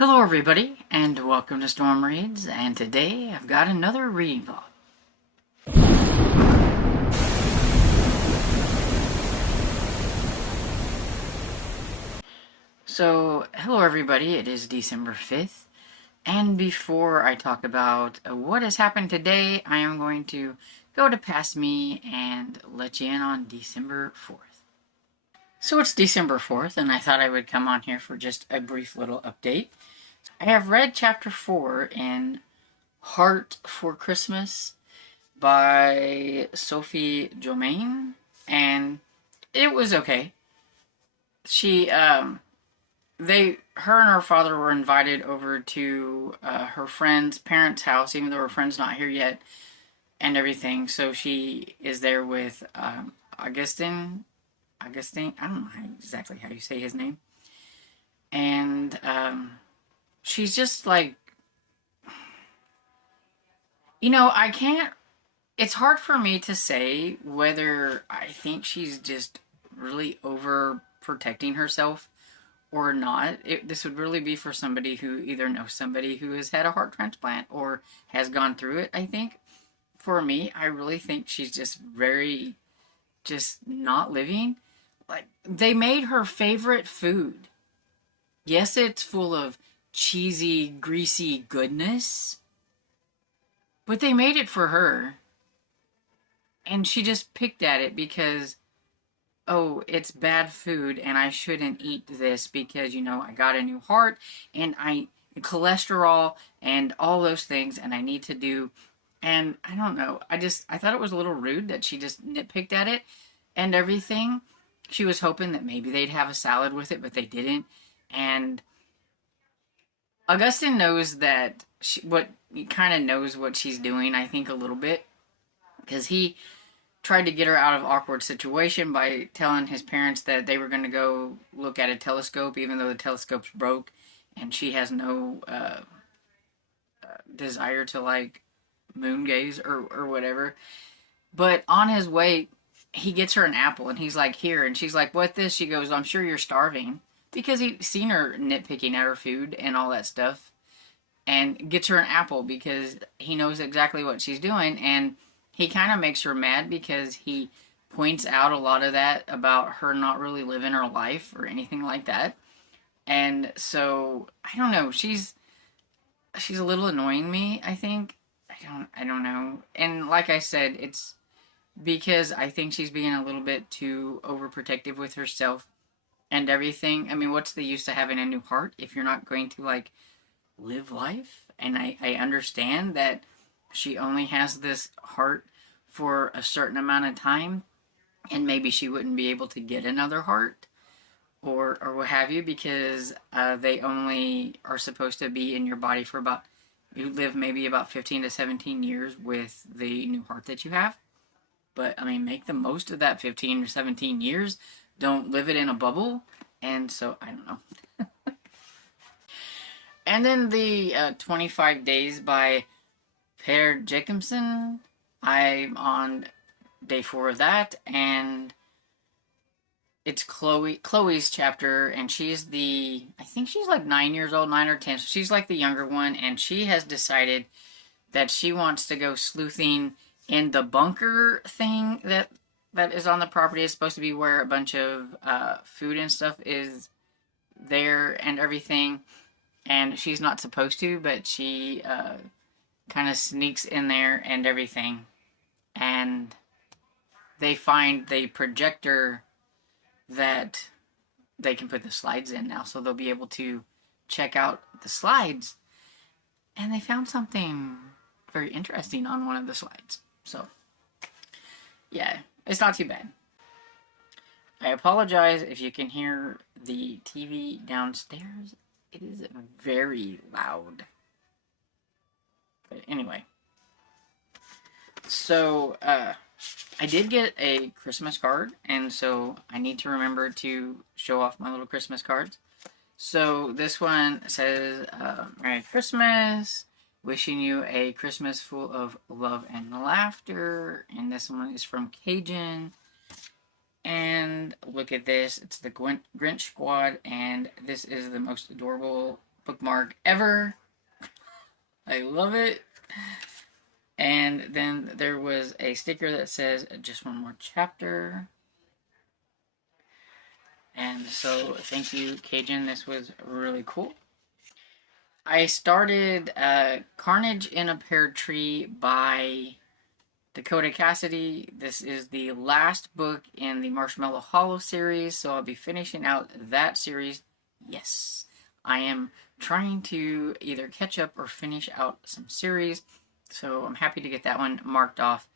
Hello everybody, and welcome to Storm Reads, and today I've got another reading vlog. So, hello everybody, it is December 5th, and before I talk about what has happened today, I am going to go to Past Me and let you in on December 4th. So it's December 4th, and I thought I would come on here for just a brief little update. I have read chapter 4 in Heart for Christmas by Sophie Jomain, and it was okay. Her and her father were invited over to her friend's parents' house, even though her friend's not here yet, and everything. So she is there with Augustine. I don't know exactly how you say his name. And she's just like, I can't. It's hard for me to say whether I think she's just really over protecting herself or not. This would really be for somebody who either knows somebody who has had a heart transplant or has gone through it, I think. For me, I really think she's just very, just not living. Like, they made her favorite food. Yes, it's full of cheesy, greasy goodness, but they made it for her. And she just picked at it because, oh, it's bad food and I shouldn't eat this because, I got a new heart and cholesterol and all those things and I need to do. And I don't know. I thought it was a little rude that she just nitpicked at it and everything. She was hoping that maybe they'd have a salad with it, but they didn't. And Augustine knows that he kind of knows what she's doing, I think, a little bit. Because he tried to get her out of awkward situation by telling his parents that they were going to go look at a telescope, even though the telescope's broke, and she has no desire to, like, moon gaze or whatever. But on his way, he gets her an apple, and he's like, here, and she's like, what this? She goes, I'm sure you're starving, because he'd seen her nitpicking at her food and all that stuff, and gets her an apple because he knows exactly what she's doing, and he kind of makes her mad because he points out a lot of that about her not really living her life or anything like that. And so, I don't know, she's a little annoying me, I think. I don't know. And like I said, it's because I think she's being a little bit too overprotective with herself and everything. I mean, what's the use of having a new heart if you're not going to, like, live life? And I understand that she only has this heart for a certain amount of time, and maybe she wouldn't be able to get another heart or what have you, because they only are supposed to be in your body for about, you live maybe about 15 to 17 years with the new heart that you have. But, I mean, make the most of that 15 or 17 years. Don't live it in a bubble. And so, I don't know. And then the 25 Days by Per Jacobson. I'm on day 4 of that, and it's Chloe's chapter, and I think she's like 9 years old, 9 or 10, so she's like the younger one, and she has decided that she wants to go sleuthing in the bunker thing that is on the property. It's supposed to be where a bunch of food and stuff is there and everything, and she's not supposed to, but she kind of sneaks in there and everything, and they find the projector that they can put the slides in now, so they'll be able to check out the slides, and they found something very interesting on one of the slides. So yeah, it's not too bad. I apologize if you can hear the TV downstairs. It is very loud. But anyway, so I did get a Christmas card, and so I need to remember to show off my little Christmas cards. So this one says, Merry Christmas, wishing you a Christmas full of love and laughter. And this one is from Cajun. And look at this, it's the Grinch Squad, and this is the most adorable bookmark ever. I love it. And then there was a sticker that says just one more chapter. And so thank you, Cajun. This was really cool. I started Carnage in a Pear Tree by Dakota Cassidy. This is the last book in the Marshmallow Hollow series, so I'll be finishing out that series. Yes, I am trying to either catch up or finish out some series, so I'm happy to get that one marked off.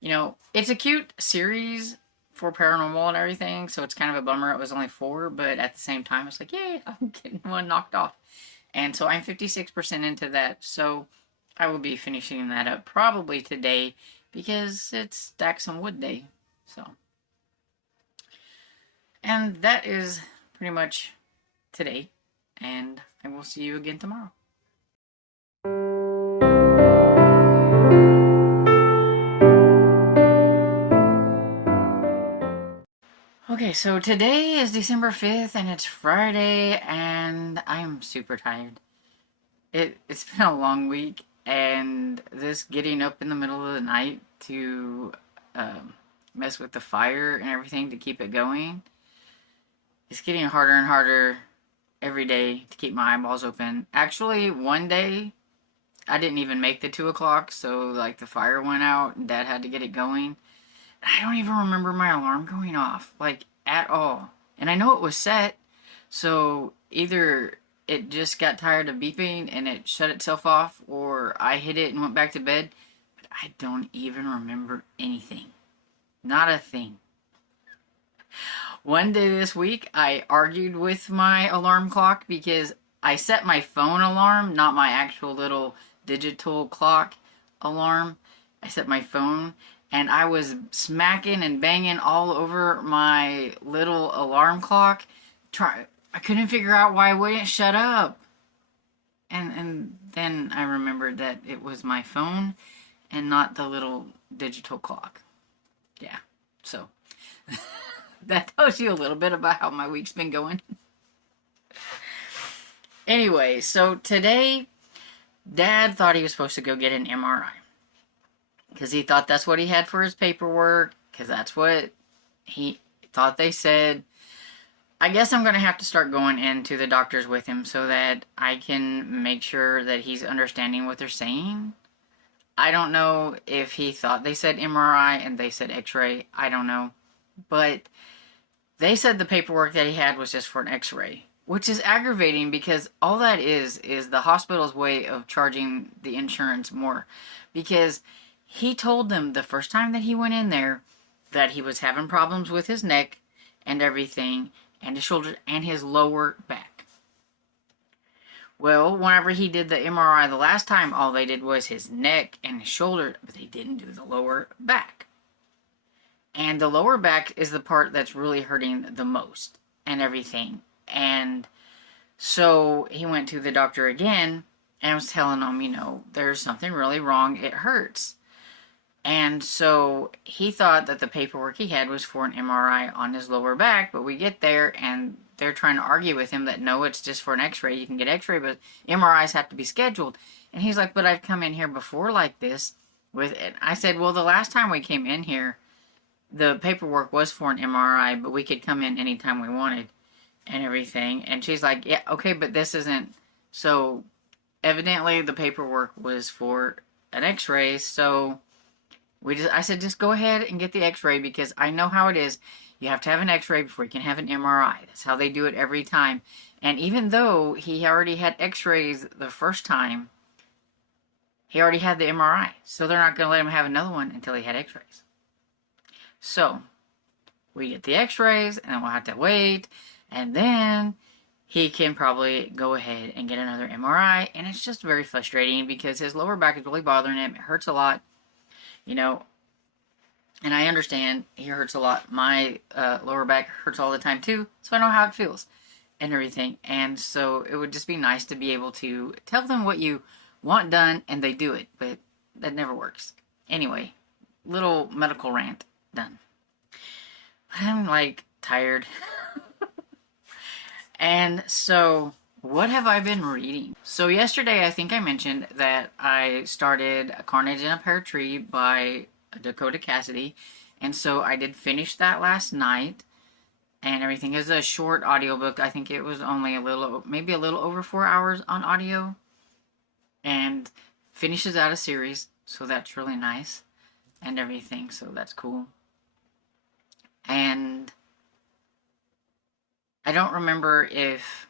You know, it's a cute series for paranormal and everything, so it's kind of a bummer it was only 4, but at the same time, it's like, yay, I'm getting one knocked off. And so I'm 56% into that, so I will be finishing that up probably today because it's Stack Some Wood Day. So, and that is pretty much today, and I will see you again tomorrow. Okay, so today is December 5th, and it's Friday, and I'm super tired. It's been a long week, and this getting up in the middle of the night to mess with the fire and everything to keep it going, it's getting harder and harder every day to keep my eyeballs open. Actually, one day, I didn't even make the 2 o'clock, so like the fire went out, and Dad had to get it going. I don't even remember my alarm going off, like, at all. And I know it was set, so either it just got tired of beeping and it shut itself off, or I hit it and went back to bed. But I don't even remember anything. Not a thing. One day this week, I argued with my alarm clock because I set my phone alarm, not my actual little digital clock alarm. I set my phone, and I was smacking and banging all over my little alarm clock. I couldn't figure out why it wouldn't shut up. And then I remembered that it was my phone and not the little digital clock. Yeah, so that tells you a little bit about how my week's been going. Anyway, so today, Dad thought he was supposed to go get an MRI. Because he thought that's what he had for his paperwork. Because that's what he thought they said. I guess I'm going to have to start going into the doctors with him so that I can make sure that he's understanding what they're saying. I don't know if he thought they said MRI and they said X-ray. I don't know. But they said the paperwork that he had was just for an X-ray. Which is aggravating because all that is the hospital's way of charging the insurance more. Because he told them the first time that he went in there that he was having problems with his neck and everything, and his shoulders, and his lower back. Well, whenever he did the MRI the last time, all they did was his neck and his shoulder, but they didn't do the lower back. And the lower back is the part that's really hurting the most and everything. And so he went to the doctor again and was telling him, you know, there's something really wrong. It hurts. And so he thought that the paperwork he had was for an MRI on his lower back, but we get there and they're trying to argue with him that no, it's just for an X-ray. You can get X-ray, but MRIs have to be scheduled. And he's like, but I've come in here before like this with it. I said, well, the last time we came in here, the paperwork was for an MRI, but we could come in anytime we wanted and everything. And she's like, yeah, okay, but this isn't. So evidently the paperwork was for an X-ray, so I said, just go ahead and get the X-ray because I know how it is. You have to have an X-ray before you can have an MRI. That's how they do it every time. And even though he already had X-rays the first time, he already had the MRI. So they're not going to let him have another one until he had X-rays. So we get the X-rays, and then we'll have to wait. And then he can probably go ahead and get another MRI. And it's just very frustrating because his lower back is really bothering him. It hurts a lot. You know, and I understand he hurts a lot. My lower back hurts all the time too, so I know how it feels and everything. And so it would just be nice to be able to tell them what you want done and they do it, but that never works. Anyway, little medical rant done. I'm like tired. And so What have I been reading? So yesterday I think I mentioned that I started Carnage in a Pear Tree by Dakota Cassidy. And so I did finish that last night and everything. Is a short audiobook. I think it was only maybe a little over 4 hours on audio. And finishes out a series. So that's really nice and everything. So that's cool. And I don't remember if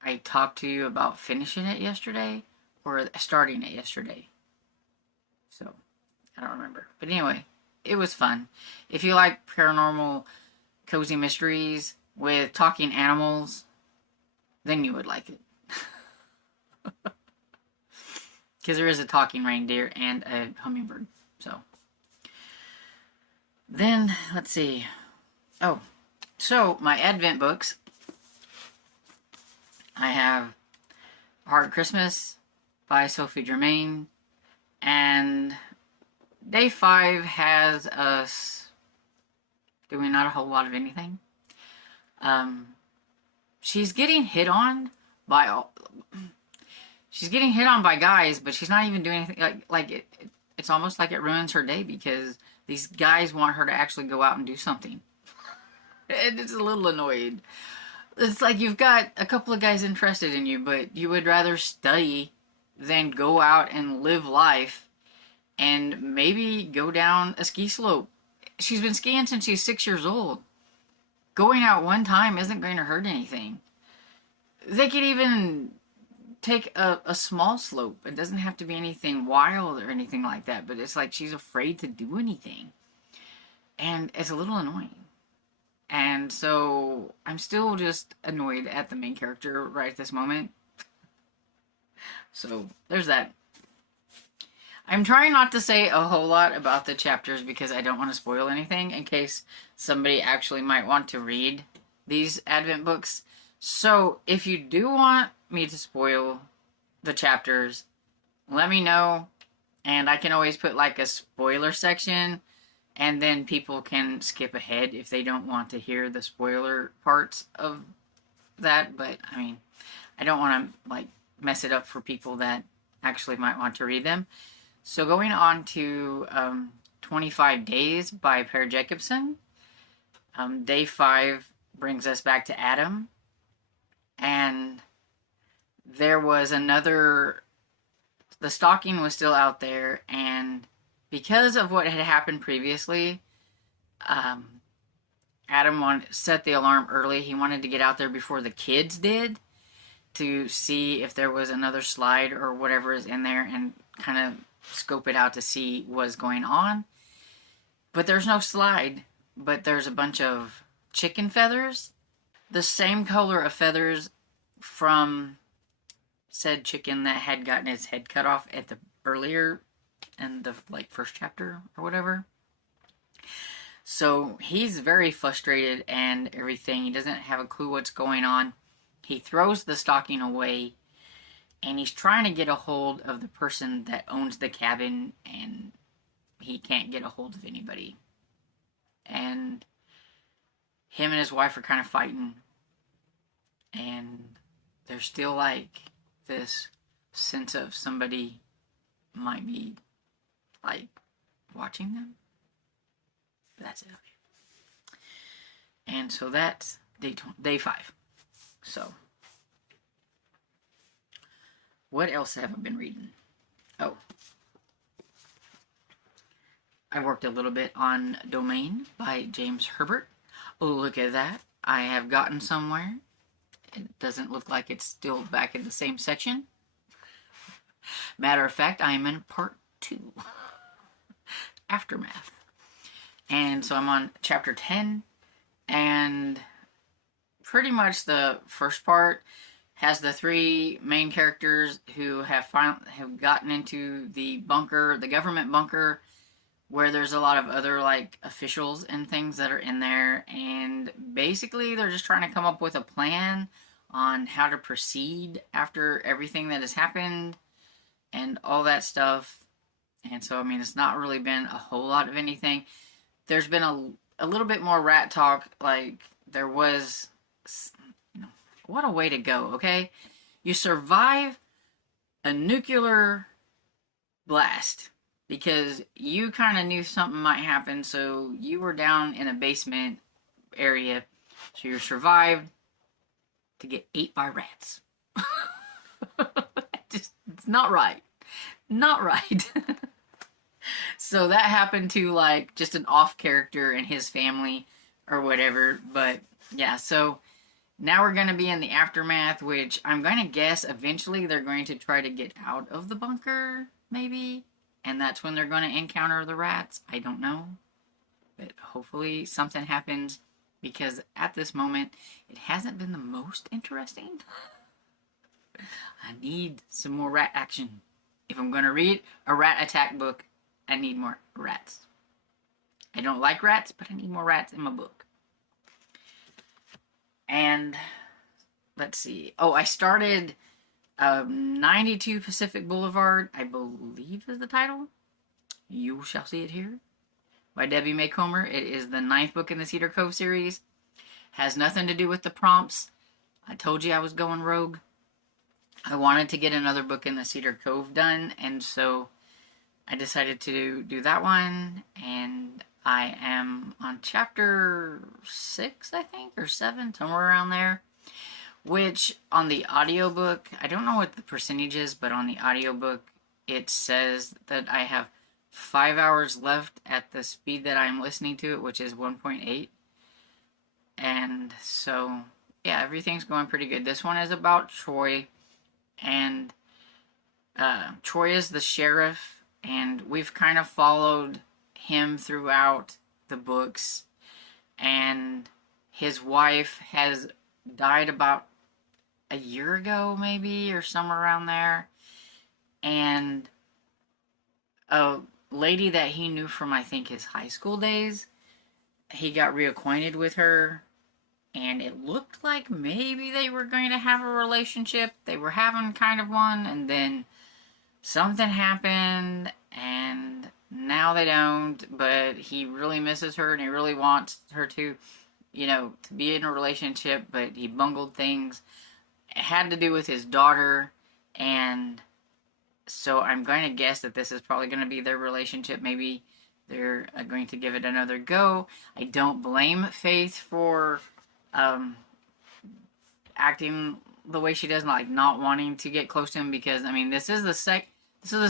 I talked to you about finishing it yesterday or starting it yesterday. So, I don't remember. But anyway, it was fun. If you like paranormal cozy mysteries with talking animals, then you would like it. Because there is a talking reindeer and a hummingbird. So, then, let's see. Oh, so my Advent books. I have Hard Christmas by Sophie Germain, and day 5 has us doing not a whole lot of anything. She's getting hit on by guys, but she's not even doing anything. It's almost like it ruins her day because these guys want her to actually go out and do something, and it's a little annoyed. It's like you've got a couple of guys interested in you, but you would rather study than go out and live life and maybe go down a ski slope. She's been skiing since she's 6 years old. Going out one time isn't going to hurt anything. They could even take a small slope. It doesn't have to be anything wild or anything like that, but it's like she's afraid to do anything. And it's a little annoying. And so I'm still just annoyed at the main character right at this moment. So there's that. I'm trying not to say a whole lot about the chapters because I don't want to spoil anything in case somebody actually might want to read these Advent books. So if you do want me to spoil the chapters, let me know. And I can always put like a spoiler section. And then people can skip ahead if they don't want to hear the spoiler parts of that. But, I mean, I don't want to, like, mess it up for people that actually might want to read them. So going on to 25 Days by Per Jacobson. Day 5 brings us back to Adam. And there was the stalking was still out there, and because of what had happened previously, Adam set the alarm early. He wanted to get out there before the kids did to see if there was another slide or whatever is in there and kind of scope it out to see what's going on. But there's no slide, but there's a bunch of chicken feathers. The same color of feathers from said chicken that had gotten its head cut off at the earlier in the first chapter or whatever. So he's very frustrated and everything. He doesn't have a clue what's going on. He throws the stocking away and he's trying to get a hold of the person that owns the cabin, and he can't get a hold of anybody. And him and his wife are kind of fighting, and there's still like this sense of somebody might be like watching them. But that's it. And so that's day 5. So what else have I been reading? Oh, I worked a little bit on Domain by James Herbert. Oh, look at that. I have gotten somewhere. It doesn't look like it's still back in the same section. Matter of fact, I am in part 2. Aftermath. And so I'm on chapter 10. And pretty much the first part has the 3 main characters who have gotten into the bunker, the government bunker, where there's a lot of other like officials and things that are in there, and basically they're just trying to come up with a plan on how to proceed after everything that has happened and all that stuff. And so I mean, it's not really been a whole lot of anything. There's been a little bit more rat talk, like there was, What a way to go, okay? You survive a nuclear blast because you kind of knew something might happen, so you were down in a basement area, so you survived to get ate by rats. Just, it's not right. Not right. So that happened to like just an off character in his family or whatever. But yeah, so now we're going to be in the aftermath, which I'm going to guess eventually they're going to try to get out of the bunker, maybe. And that's when they're going to encounter the rats. I don't know. But hopefully something happens, because at this moment, it hasn't been the most interesting. I need some more rat action. If I'm going to read a rat attack book, I need more rats. I don't like rats, but I need more rats in my book. And let's see. Oh, I started 92 Pacific Boulevard, I believe is the title. You shall see it here. By Debbie May Comer. It is the 9th book in the Cedar Cove series. Has nothing to do with the prompts. I told you I was going rogue. I wanted to get another book in the Cedar Cove done, and so I decided to do that one, and I am on chapter 6, I think, or 7, somewhere around there, which on the audiobook, I don't know what the percentage is, but on the audiobook, it says that I have 5 hours left at the speed that I'm listening to it, which is 1.8. And so, yeah, everything's going pretty good. This one is about Troy, and Troy is the sheriff, and we've kind of followed him throughout the books, and his wife has died about a year ago, maybe, or somewhere around there, and a lady that he knew from, I think, his high school days, he got reacquainted with her, and it looked like maybe they were going to have a relationship. They were having kind of one, and then something happened, and now they don't, but he really misses her, and he really wants her to, to be in a relationship, but he bungled things. It had to do with his daughter, and so I'm going to guess that this is probably going to be their relationship. Maybe they're going to give it another go. I don't blame Faith for acting the way she does, like not wanting to get close to him, because I mean this is the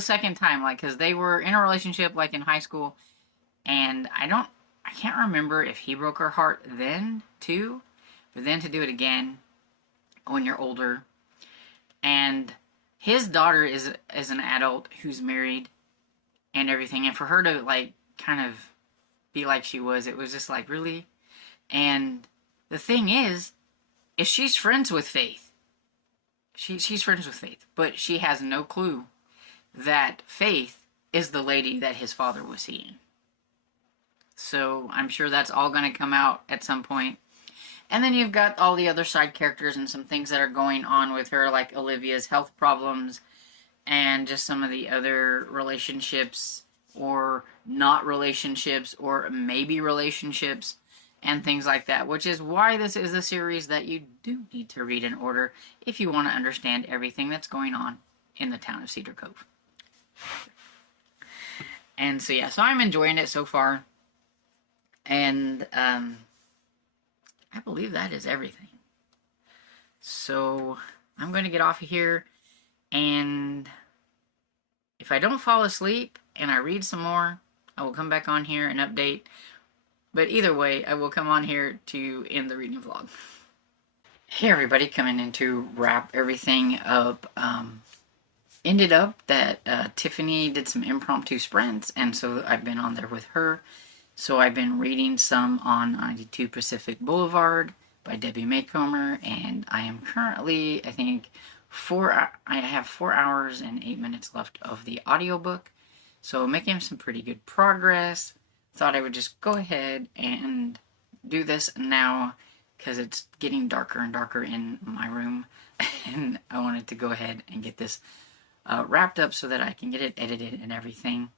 second time, like, because they were in a relationship like in high school, and I can't remember if he broke her heart then too, but then to do it again when you're older. And his daughter is an adult who's married and everything, and for her to like kind of be like she was, it was just like, really. And the thing is she's friends with Faith. She's friends with Faith, but she has no clue that Faith is the lady that his father was seeing. So I'm sure that's all going to come out at some point. And then you've got all the other side characters and some things that are going on with her, like Olivia's health problems and just some of the other relationships or not relationships or maybe relationships and things like that, which is why this is a series that you do need to read in order if you want to understand everything that's going on in the town of Cedar Cove. And so, yeah, so I'm enjoying it so far. And I believe that is everything. So I'm going to get off of here, and if I don't fall asleep and I read some more, I will come back on here and update. But either way, I will come on here to end the reading vlog. Hey everybody, coming in to wrap everything up. Ended up that Tiffany did some impromptu sprints, and so I've been on there with her. So I've been reading some on 92 Pacific Boulevard by Debbie May Comer, and I am currently, I think, I have 4 hours and 8 minutes left of the audiobook. So making some pretty good progress. Thought I would just go ahead and do this now because it's getting darker and darker in my room, and I wanted to go ahead and get this wrapped up so that I can get it edited and everything.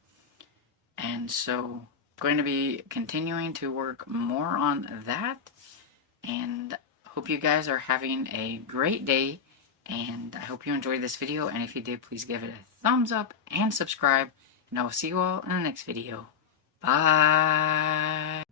And so going to be continuing to work more on that, and hope you guys are having a great day, and I hope you enjoyed this video, and if you did, please give it a thumbs up and subscribe, and I will see you all in the next video. Bye!